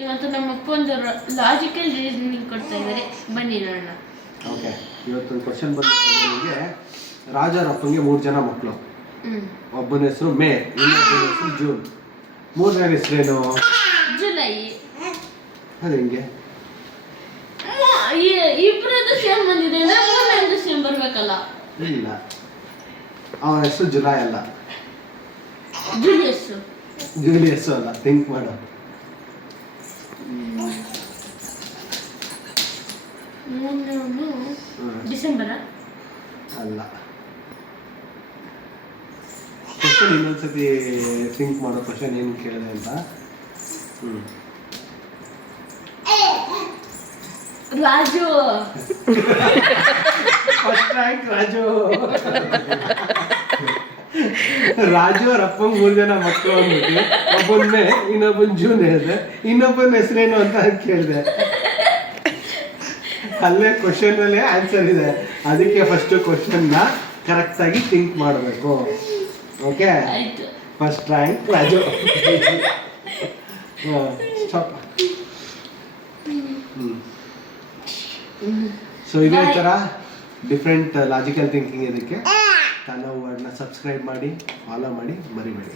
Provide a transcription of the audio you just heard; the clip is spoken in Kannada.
ಇವತ್ತು ನಮ್ಮ ಅಪ್ಪ ಒಂದು ಲಾಜಿಕಲ್ ರೀಸನಿಂಗ್ ಕೊಡ್ತಾ ಇದ್ದಾರೆ, ಬನ್ನಿ ನೋಡೋಣ. ಓಕೆ, ಇವತ್ತೊಂದು ಕ್ವಶನ್ ಬಂದಿದೆ ನಿಮಗೆ. ರಾಜರಪ್ಪಂಗೆ 3 ಜನ ಮಕ್ಕಳು. ಒಬ್ಬನ ಹೆಸರು ಮೇ, ಇನ್ನೊಬ್ಬನ ಹೆಸರು ಜೂನ್. ಮೂರನೇ ಹೆಸರೇನು? ಜುಲೈ. ಅದು ಹೆಂಗೆ? ಇಬ್ಬರದ್ದು ಸೇಮ್ ಬಂದಿದೆ ಅಂದ್ರೆ ಮೂರನೇದು ಸೇಮ್ ಬರ್ಬೇಕಲ್ಲ? ಇಲ್ಲ, ಅವನ ಹೆಸರು ಜುಲೈ ಅಲ್ಲ, ಜೂಲಿಯಸ್ ಅಲ್ಲ. ಥಿಂಕ್ ಮಾಡು. ಡಿಸೆಂಬರ್ ಅಲ್ಲ. ಕ್ವಶನ್ ಇನ್ನೊಂದ್ಸತಿ ಥಿಂಕ್ ಮಾಡೋ. ಕ್ವಶನ್ ಏನು ಕೇಳಿದೆ ಅಂತ. ರಾಜು. First rank Raju. ರಾಜು ಅವ್ರ ಅಪ್ಪಂಗೆ 3 ಜನ ಮಕ್ಕಳು ಅಂದ್ಬಿಟ್ಟು ಒಬ್ಬನ ಮೇ, ಇನ್ನೊಬ್ಬನ ಜೂನ್ ಹೇಳಿದೆ. ಇನ್ನೊಬ್ಬನ ಹೆಸರೇನು ಅಂತ ಕೇಳಿದೆ. ಅಲ್ಲೇ ಕ್ವಶನ್ ಅಲ್ಲೇ ಆನ್ಸರ್ ಇದೆ. ಅದಕ್ಕೆ ಫಸ್ಟ್ ಕ್ವಶನ್ನ ಕರೆಕ್ಟ್ ಆಗಿ ಥಿಂಕ್ ಮಾಡಬೇಕು. Okay, first rank Raju. Stop. So ಇದೇ ಥರ ಡಿಫ್ರೆಂಟ್ ಲಾಜಿಕಲ್ ಥಿಂಕಿಂಗ್ ಇದಕ್ಕೆ. ಕನ್ನಡ ವರ್ಡ್ನ ಸಬ್ಸ್ಕ್ರೈಬ್ ಮಾಡಿ, ಫಾಲೋ ಮಾಡಿ, ಮರಿಬೇಡಿ.